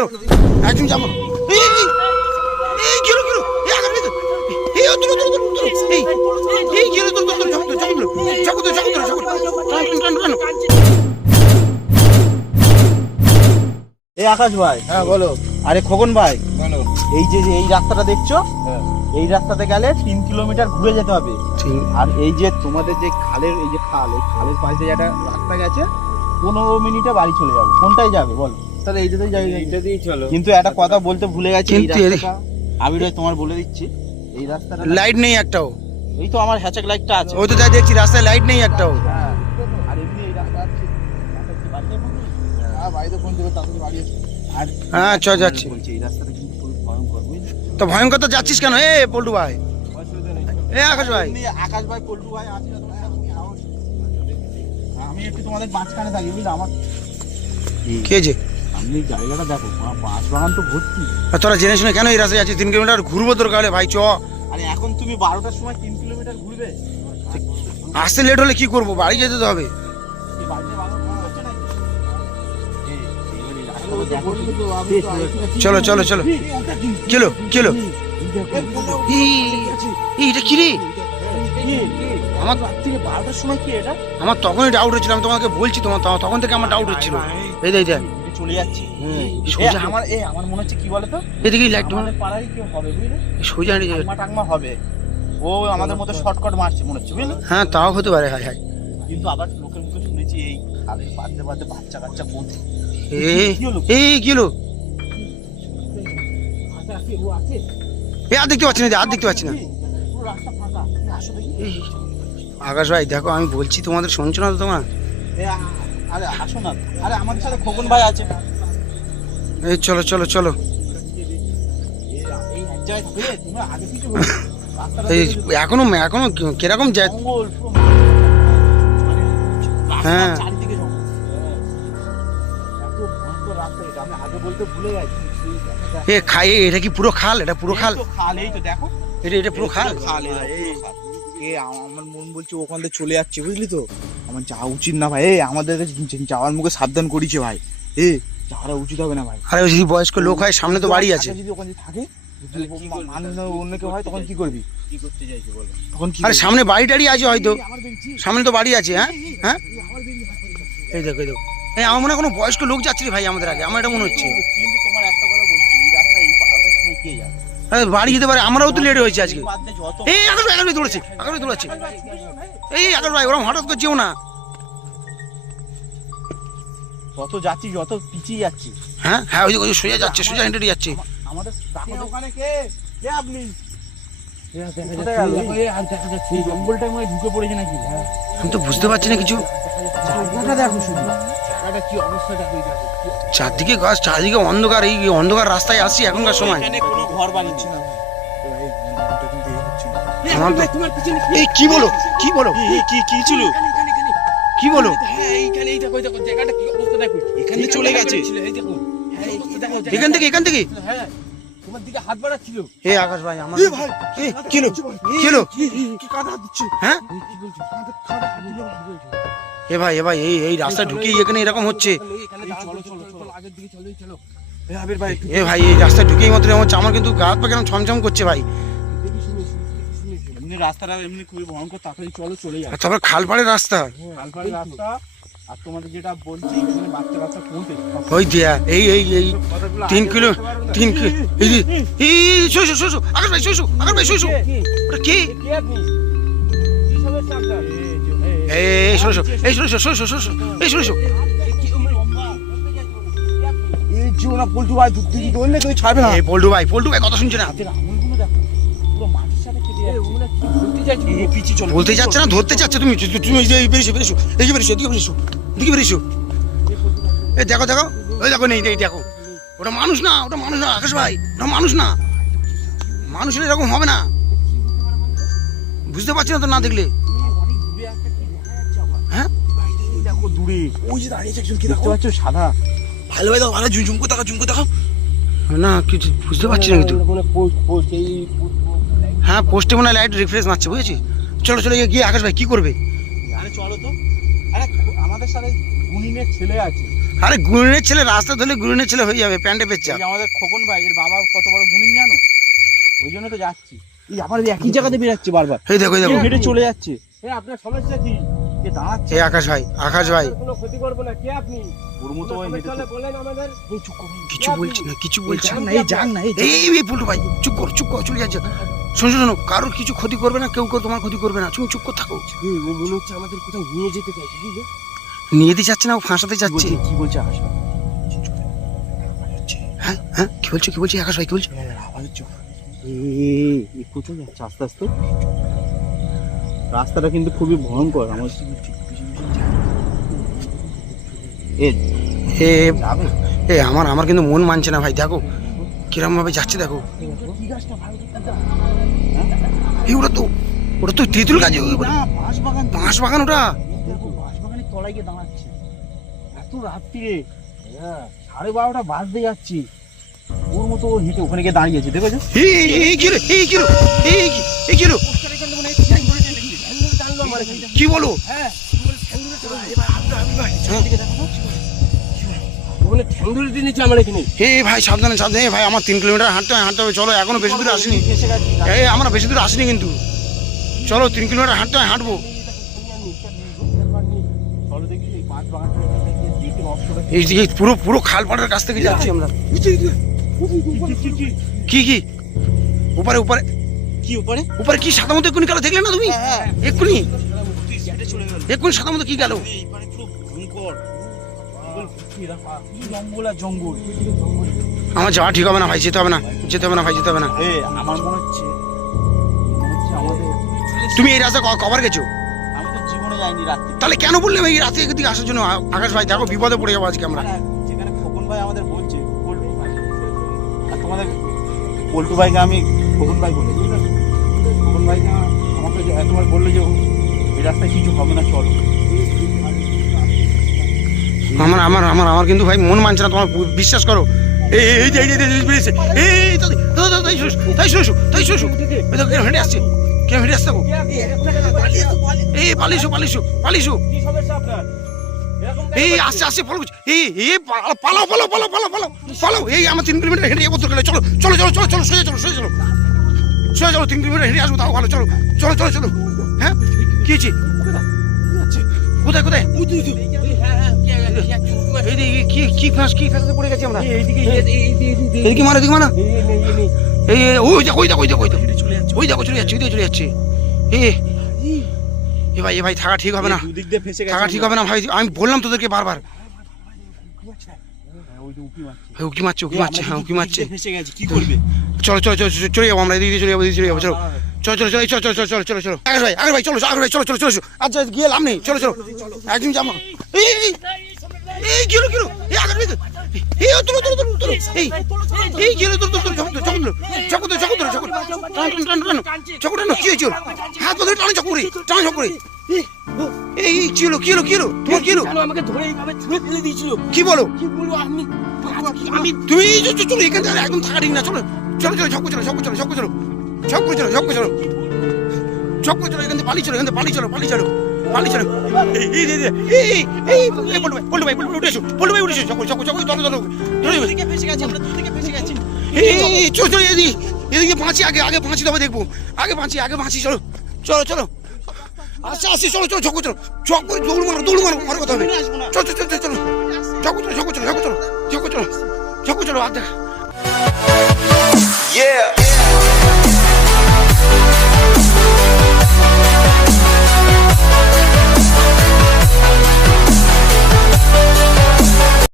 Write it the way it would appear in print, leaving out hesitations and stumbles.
চলো একদম যাবো। এই গেলো গেলো এই আগে এই তুলো তুলো তুলো এই গেলো তুলো তুলো চাকু চাকু চাকু চাকু চাকু টান। এই আকাশ ভাই। হ্যাঁ বলো। আরে খোকন ভাই, বলো। এই যে এই রাস্তাটা দেখছো, এই রাস্তাতে গেলে 3 কিলোমিটার ঘুরে যেতে হবে। আর এই যে তোমাদের যে খালের এই যে খাল, এই খালের পাশে একটা রাস্তা গেছে, 15 মিনিটে বাড়ি চলে যাবো। কোনটায় যাবে বলো? তাহলে এইটাতেই যাই। এইটা দিয়েই চলো। কিন্তু একটা কথা বলতে ভুলে গেছি, এই কিন্তু রাস্তাটা আমি তোমার বলে দিচ্ছি, এই রাস্তাটা লাইট নেই একটাও। এই তো আমার হ্যাচাক লাইটটা আছে। ওই তো যাই দেখছি রাস্তায় লাইট নেই একটাও। হ্যাঁ, আর এমনি এই রাস্তা আছে। হ্যাঁ, বাড়িতে ফোন দেবে, তাড়াতাড়ি বাড়ি এসো। আর হ্যাঁ চ যাচ্ছি। বলছি এই রাস্তাটা কিন্তু খুব ভয়ঙ্কর, বুঝলি? তো ভয়ঙ্কর তো যাচ্ছিস কেন? এ পল্টু ভাই, এ আকাশ ভাই। আকাশ ভাই, পল্টু ভাই আছে না তোমার সাথে? আমি একটু তোমাদের মাঝখানে থাকি, বুঝলি? আমার কে যে সামনে জায়গাটা দেখো, বাঁশ বাগান তো ভর্তি। তোরা জেনে শুনে কেন এই রাস্তায় যাচ্ছিস? 3 কিলোমিটার ঘুরবো তোর গাড়ি ভাই, চ। আরে এখন তুমি 12টার সময় 3 কিলোমিটার ঘুরবে? আসতে লেট হলে কি করবো? বাড়ি যেতে তো হবে। এই বাড়িতে বাগান হচ্ছে নাকি? চলো চলো চলো। কিলো কিলো এটা কি রে? আমার রাত্রি 12টার সময় কি এটা? আমার তখনই ডাউট হচ্ছিল, আমি তোমাকে বলছি, তোমার তখন থেকে আমার ডাউট হচ্ছিল। এই দেখ দেখ চলে যাচ্ছি। সোজা আমার মনে হচ্ছে কি বলতো, এদিকে লাইট আমাদের পাড়ায় কেউ হবে, বুঝলি? সোজা টাংমা হবে। ও আমাদের মতো শর্টকাট মারছে মনে হচ্ছে, বুঝলি? হ্যাঁ তাও হতে পারে। হাই হাই কিন্তু আবার লোকের মুখে শুনেছি এই খালের বাদে বাদে বাচ্চা কাচ্চা বলছে। এই কিলো এ আর দেখতে পাচ্ছি না, আর দেখতে পাচ্ছি না। আকাশ ভাই দেখো, আমি বলছি তোমাদের শুনছো না তো তোমার? আরে আসো না, আরে আমাদের সাথে খোকন ভাই আছে। এই চলো চলো চলো। এই এখনো এখনো কিরকম যায়? হ্যাঁ এ খাই, এটা কি পুরো খাল? এটা পুরো খাল? এটা পুরো খাল। আমার মন বলছে ওখান থেকে চলে যাচ্ছে, বুঝলি তো? আমার যাওয়া উচিত না ভাই। আমাদের যাওয়ার মুখে সাবধান করেছে ভাই। যাওয়াটা উচিত হবে না ভাই। আরে যদি বয়স্ক লোক হয়, সামনে তো বাড়ি আছে। যদি ওখানে থাকে, অন্য কেউ হয়, তখন কি করবি? কি করতে চাইছে বলো? তখন আরে সামনে বাড়ি টাড়ি আছে হয়তো, সামনে তো বাড়ি আছে। হ্যাঁ হ্যাঁ এই দেখো এই দেখো, এই আমার মনে হয় কোনো বয়স্ক লোক যাচ্ছে রে ভাই আমাদের আগে, আমার এটা মনে হচ্ছে। কিন্তু তোমার একটা কথা বলছি, এই রাস্তা এই 12টার সময় কে যাবে? বাড়ি যেতে পারে, আমরাও তো লেট হয়েছে আজকে। এই আকাশ ভাই, আকাশ ভাই দৌড়াচ্ছে, আকাশ ভাই দৌড়াচ্ছে। এই আকাশ ভাই, ওরকম হঠাৎ করে যেও না। যত যাচ্ছি যত পিছিয়ে যাচ্ছি। হ্যাঁ হ্যাঁ ওই সোজা যাচ্ছে, সোজা হেঁটে যাচ্ছে। আমাদের ওখানে কে কে আপনি? জঙ্গলটার মধ্যে ঢুকে পড়েছে নাকি? আমি তো বুঝতে পারছি না কিছু। জায়গাটা দেখো শুধু, জায়গাটা কি অবস্থাটা হয়ে যাবে। চারদিকে গাছ, চারদিকে অন্ধকার। এই অন্ধকার রাস্তায় আসছি এখনকার সময়। এখানে কোনো ঘর বানিয়েছে না। এই কি বলো, কি বলো, কি ছিল? কি বলো? এইখানে এই দেখো জায়গাটা কি অবস্থা দেখো। এখানে চলে গেছে। এই দেখো, এখান থেকে এখান থেকে হ্যাঁ তোমার দিকে হাত বাড়াচ্ছিল। এই আকাশ ভাই, আমার কিলো কিলো কি কাদা দিচ্ছে? হ্যাঁ এ ভাই এ ভাই, এই রাস্তা ঢুকেই এখানে এরকম হচ্ছে। চলো আগের দিকে চলো। আবির ভাই, এ ভাই এই রাস্তা ঢুকেই মাত্র এমন হচ্ছে, আমার কিন্তু গা হাত পা কেমন ছমছম করছে ভাই। এমনি রাস্তাটা এমনি খুবই ভয়ঙ্কর, তাড়াতাড়ি চলে যাবে। তারপর খালপাড়ের রাস্তা, খালপাড়ের রাস্তা। আর তোমাদের যেটা বলছি, এখানে বাচ্চা পৌঁছে ওই দিয়া এই 3 কিলো এই শোষো আকাশ ভাই, শোষো আকাশ ভাই, শোষো। ওটা কি? এই শোষো এই শোষো শোষো শোষো এই শোষো। এই জীবনা পল্টু ভাই তুই বললে তুই ছাড়বে না। এই পল্টু ভাই কথা শুনছে না। বলতে যাচ্ছে না, ধরতে চাচ্ছে। তুমি বেরিয়েছো এদিকে বেরিয়েছো। এই দেখো ওই দেখো নেই, দেখো ওটা মানুষ না, আকাশ ভাই, ওটা মানুষ না। মানুষের এরকম হবে না, বুঝতে পারছি না তো না দেখলে। হ্যাঁ দেখো দূরে ওই যে দাঁড়িয়েছে একজন, কি দেখতে পাচ্ছ? সাদা। ভালো ঝুমকো তাকাও। না কিছু বুঝতে পারছি না কিন্তু। হ্যাঁ পোস্টে মনে হয় লাইট রিফ্রেশ মারছে, বুঝেছি। চলো গিয়ে আকাশ ভাই কি করবে? আরে চলো তো। আরে আমাদের সাথে গুনিনের ছেলে আছে। আরে গুণের ছেলে রাস্তা ধরলে গুণের ছেলে হয়ে যাবে, প্যান্টে পেচ্ছা। এই যে আমাদের খোকন ভাই, এর বাবা কত বড় গুণিন জানো, ওই জন্য তো যাচ্ছি। এই আবার একই জায়গাতে বেরাচ্ছে বারবার, এই দেখো এই দেখো হেঁটে চলে যাচ্ছে। আপনার সমস্যা কি? এ দাঁড়াচ্ছে, এই আকাশ ভাই, আকাশ ভাই কোনো ক্ষতি করবো না, কে আপনি? ওর মতো ওই হেঁটে চলে বলেন আমাদের। এই চুপ করুন, কিছু বলছি না, কিছু বলছি যান না। না, এই যান না, এই এই পুলটু ভাই চুপ কর, চুপ কর, চলে যাচ্ছে। শোনো শোনো, কারোর কিছু ক্ষতি করবে না, কেউ কেউ তোমার ক্ষতি করবে না, তুমি চুপ করে থাকো। ও মনে হচ্ছে আমাদের কোথাও নিয়ে যেতে চাইছে, বুঝলে? নিয়ে দিতে চাচ্ছে না, ও ফাঁসাতে চাচ্ছে। কি বলছে আকাশ ভাই? হ্যাঁ হ্যাঁ, কি বলছো কি বলছি আকাশ ভাই, কি বলছো? আওয়াজ হচ্ছে, একটু চলে যাচ্ছে আস্তে আস্তে। রাস্তাটা কিন্তু খুবই ভয়ঙ্কর। আমার এ এ যাবে এ আমার আমার কিন্তু মন মানছে না ভাই, দেখো কিরম ভাবে যাচ্ছে, দেখো। কি গাছটা ভাই? এই ওটা তো তেঁতুল গাছ, না, বাঁশবাগান, বাঁশ বাগান ওটা। দেখো বাঁশবাগানের তলায় গিয়ে দাঁড়াচ্ছে এত রাত্রিরে। 12:30 বাজতে যাচ্ছি, ওর মতো ও হেঁটে ওখানে গিয়ে দাঁড়িয়েছে, দেখেছো? এই কি রে, এই কি রে, এই কি রে, কি বলো? ওখানে ঠ্যাঙ্গুলি দিয়ে নিচ্ছে আমার এখানে। হে ভাই সাবধানে সাবধানে, ভাই আমার 3 কিলোমিটার হাঁটতে হবে, চলো এখনো বেশি দূরে আসিনি। এসে গেছি। এই আমরা বেশি দূরে আসিনি কিন্তু, চলো 3 কিলোমিটার হাঁটবো। চলো দেখি এই বাঁশবাগানটা গিয়ে দেখি নষ্টটা এই দিকে পুরো পুরো খাল পাড়ের কাছ থেকে যাচ্ছি আমরা। কি কি উপরে উপরে কি উপরে উপরে কি সাদা মতো এক্ষুনি গেল, দেখলে না তুমি? হ্যাঁ। এক্ষুনি চলে গেল এক্ষুনি সাদা মতো কি গেল? এইবারে পুরো ভয়ঙ্কর জঙ্গল আর জঙ্গল। আমার যাওয়া ঠিক হবে না ভাই, যেতে হবে না, যেতে হবে না ভাই, যেতে হবে না। আমার মনে হচ্ছে আমাদের, তুমি এই রাস্তা কবার গেছো? আমি তো জীবনে যাইনি রাত্রি। তাহলে কেন বললে ভাই এই রাতে এদিকে আসার জন্য? আকাশ ভাই দেখো বিপদে পড়ে যাবো আজকে আমরা। যেখানে খোকন ভাই আমাদের বলছে পল্টু ভাই, আর তোমাদের পল্টু ভাইকে আমি খোকন ভাই বলি, বুঝলে? খোকন ভাইকে আমাকে এতবার বললো যে এই রাস্তায় কিছু হবে না, চল। আমার আমার আমার আমার কিন্তু ভাই মন মানছে না, তোমার বিশ্বাস করো। এই এই এই বেরিয়েছে, এই তাই শুনছো, এই তো কেন হেঁটে আসছে, কেন হেঁটে আসছে গো? এই পালিশো পালিশো পালিশো, কি সমস্যা আপনার? এরকম এই আসছে আসছে ফলো করছে, এই এই পালাও পালাও পালাও পালাও পালাও পালাও। এই আমার 3 কিলোমিটার হেঁটে যাবো, চলো চলো চলো চলো চলো চলো, সোজা চলো সোজা চলো সোজা চলো, 3 কিলোমিটার হেঁটে আসবো, তাও ভালো। চলো চলো চলো চলো। হ্যাঁ কি হয়েছে? কোথায় কোথায়? এই কি কি ফাঁস, কি ফাঁসে পড়ে গেছি আমরা? এদিকে মারা, এদিকে মারা। এই ওই দেখো ওই দেখো ওই দেখো ওই দেখো ওই দেখো চলে যাচ্ছে, ওই দিকে চলে যাচ্ছে। এ ভাই থাকা ঠিক হবে না, দুদিক দিয়ে ফেসে গেছে, থাকা ঠিক হবে না ভাই, আমি বললাম তোদেরকে বারবার। ওই যে উকি মারছে, উকি মারছে, উকি মারছে, হ্যাঁ উকি মারছে। ফেসে গেছে, কি করবে? চলো চলো চলো চলে যাবো আমরা, এদিকে চলে যাবো, এদিকে চলে যাবো। চলো চলো চলো চলো চলো চলো চলো চলো চলো আগে ভাই চলো আগে ভাই চলো চলো চলো। আচ্ছা গিয়ে লাভ নেই, চলো চলো একদিন যাবো। এই এই কিলো কিলো, এই আগে ভাই এই তুলো তুলো তুলো তুলো, এই কিলো তুলো তুলো choco choco choco choco choco choco টানো, কি হয়েছে? হাত ধরে টানো চকরি, টানো চকরি। এই কিলো কিলো কিলো, তোমার কিলো আমাকে ধরে এইভাবে ছুঁড়ে ফেলে দিয়েছিল। কি বলো? কি বলবো আমি? তুমি চলো এখান থেকে একদম থাকা ঠিক না, চলো চলো চলো ঝক চলো ঝক চলো ঝক চলো ঝক চলো ঝক চলো ঝক চলো, এখান থেকে পালি চলো, এখান থেকে পালি চলো পালি চলো পালি চলো। বলু ভাই উঠে এসো, বলু ভাই উঠে এসো, চকো চকো চকো চলো চলো দুদিকে ফেসে গেছে, আমরা দুদিকে ফেসে গেছি। এই চলো চলো এদিকে বাঁচি, আগে আগে বাঁচি, তবে দেখবো। আগে বাঁচি চলো চলো চলো আচ্ছা আসি, চলো চলো ঝক চলো ঝক করে দৌড় মারো মারো কথা হবে। চলো চলো চলো চলো ঝক চলো ঝক চলো ঝক চলো ঝক চলো ঝক চলো আর দেখা। Yeah.